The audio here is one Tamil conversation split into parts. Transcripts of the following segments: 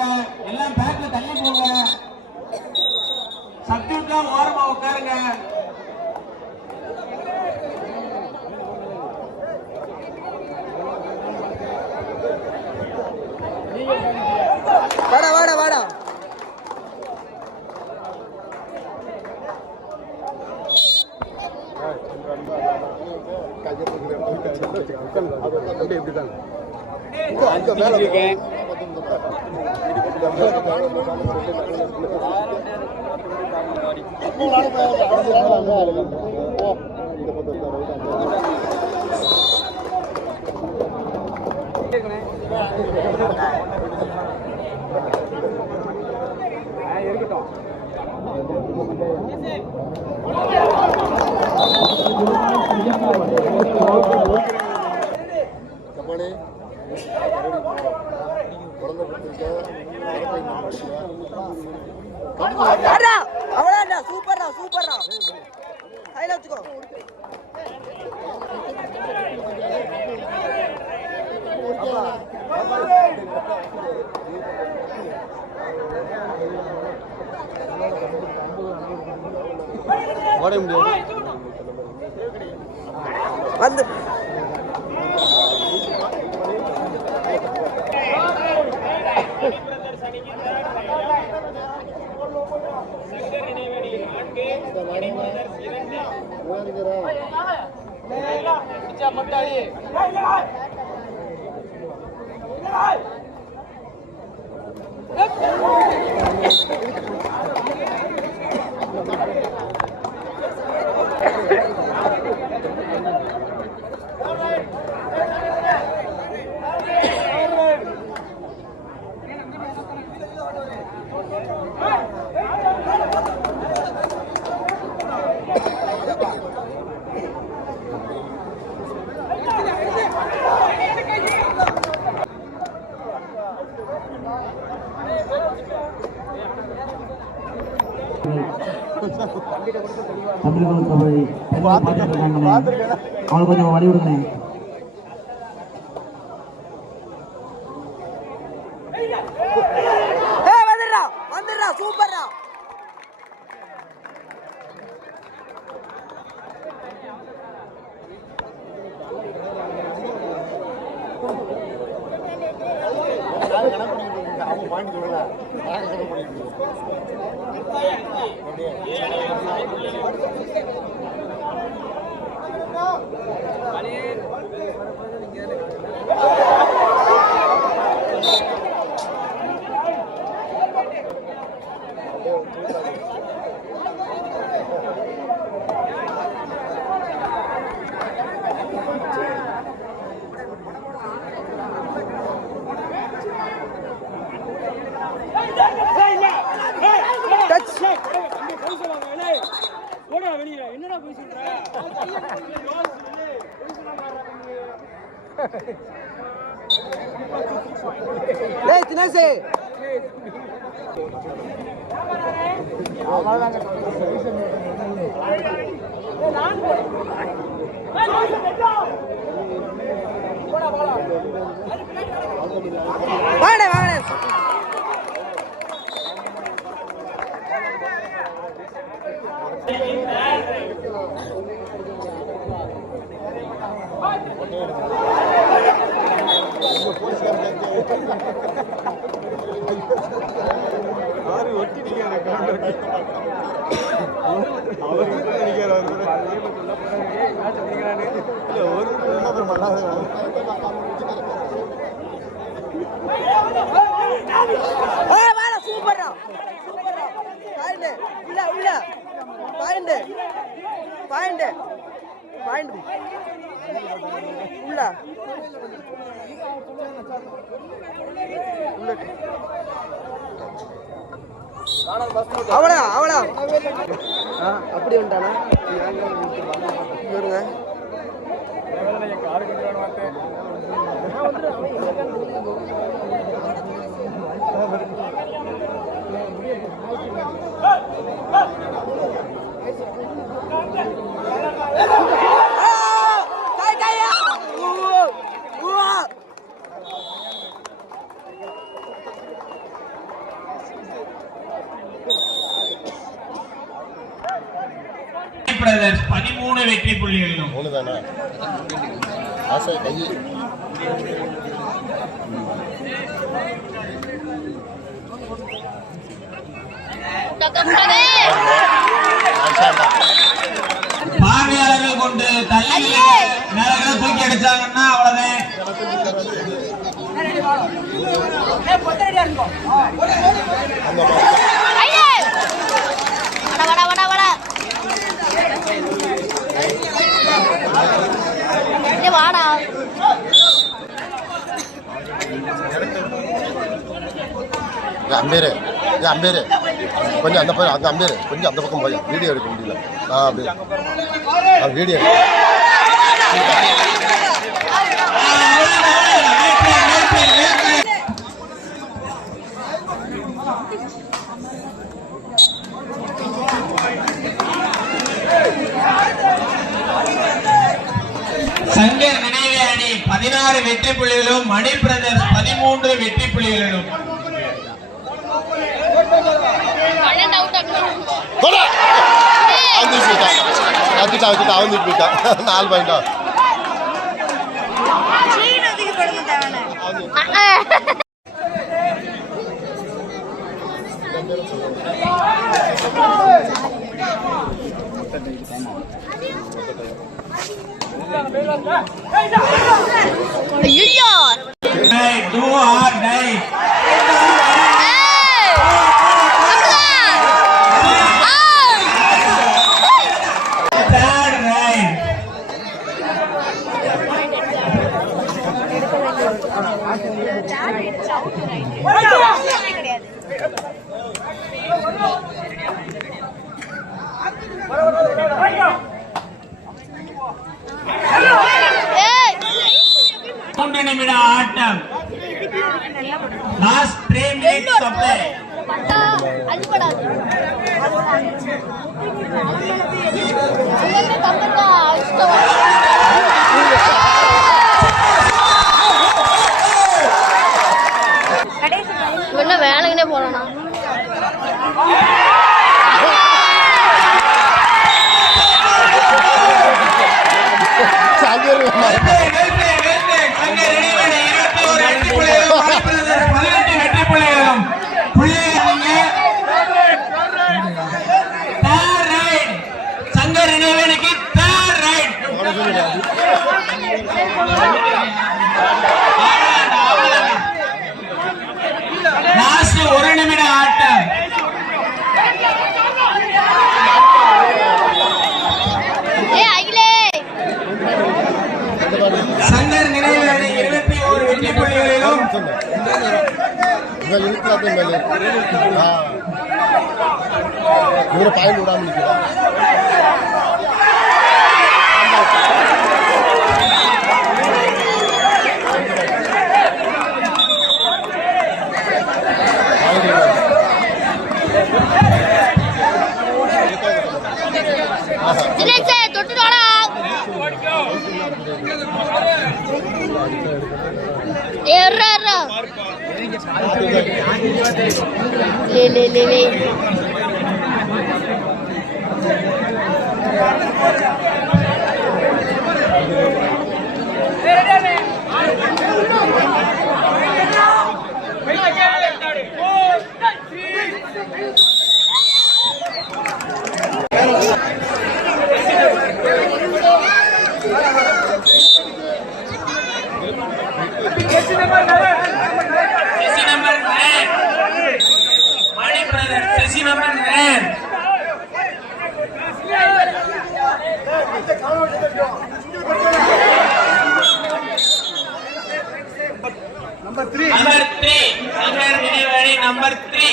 போங்க, எல்லாம் பேக்ல தள்ளி போங்க. சப்ஜெக்டா ஓரமா உட்காருங்க. வாடா வாடா வாடா. அவ்வளோடா சூப்பர்டா சூப்பர்டா கையில் வச்சுக்கோ. ஓட முடியாது வந்து அவங்களுக்கு கொஞ்சம் வழி விடுங்க. வந்துடுறா வந்துடுறா சூப்பர்ரா. தினேஷ் வாடா வாடா. சூப்பர்ரா சூப்பர்ரா. இல்ல இல்ல பாயிண்ட் பாயிண்ட் பாயிண்ட் உள்ள அவளா அவளா அப்படி வந்துட்டானா வருங்க. பிரதர்ஸ் 13 வெற்றி புள்ளிகளிலும். பார்வையாளர்கள் கொண்டு தள்ளி மேல தூக்கி அடிச்சாங்கன்னா அவ்வளவுதான். அம்பேரு அம்பேரு கொஞ்சம் அந்த பக்கம், அந்த அம்பேரு கொஞ்சம் அந்த பக்கம் போய் வீடியோ எடுக்க முடியல. அப்படியே வீடியோ சங்கர் நினைவு அணி 16 வெற்றி புள்ளிகளும், மணி பிரதர்ஸ் 13 வெற்றி புள்ளிகளிலும். அவன் 4 பாயிண்டா Do or die. நிமிட ஆட்டம். Last 3 minutes of play. வேலைக்குனே போறோம்னா சங்கர் நினைவனுக்கு தேர்ட் ரைட். லாஸ்ட் 1 நிமிட ஆட்டம். சங்கர் நினைவு அணி 21 வெற்றி புள்ளிகளிலும், இவரை பாயிண்ட் விடாம நிற்கிறார். Number 3. Sanggar Nineveh number 3.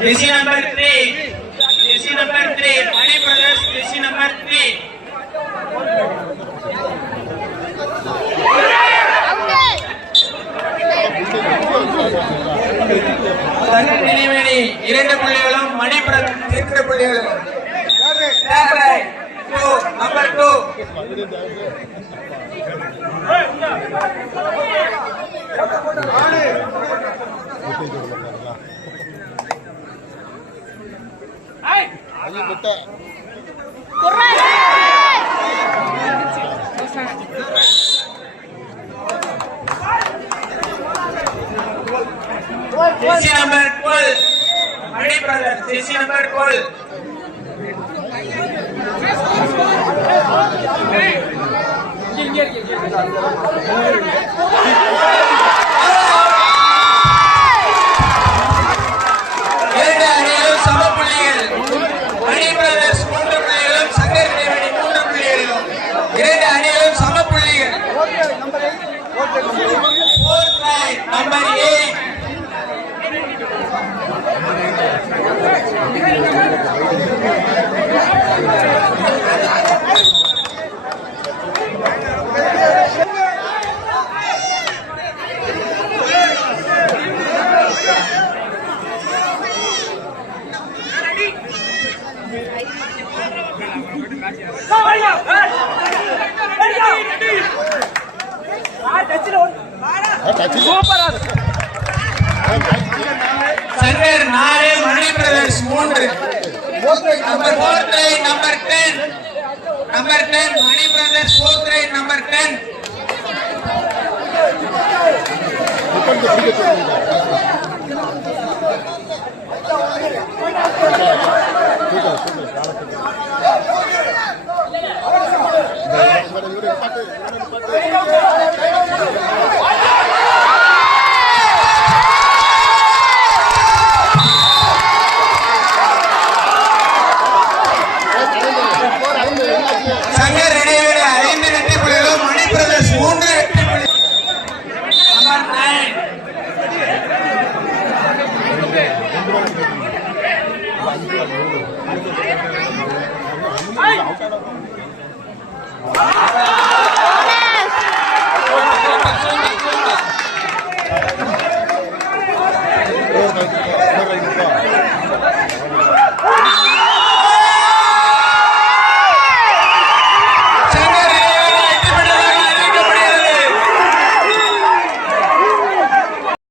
Jersey number 3. Jersey number 3. Money Brothers. Jersey number 3. Shankar நினைவேணி 2 புள்ளிகளும் மணி பிரதர்ஸ் 2 புள்ளிகளும். Number 2 Jersey number 12, Mani Brothers, jersey number 12. இரண்டு அணிகளும் சம புள்ளிகள். மணி பிரதர்ஸ் 3 புள்ளிகளும் சங்கர் நினைவேணி 3 புள்ளிகளும். இரண்டு அணிகளும் சம புள்ளிகள். Fourth line, number 8. Shankar 4, Mani brothers 3. Number 4th line, number 10. Number 10, Mani Brothers 4th line, number 10.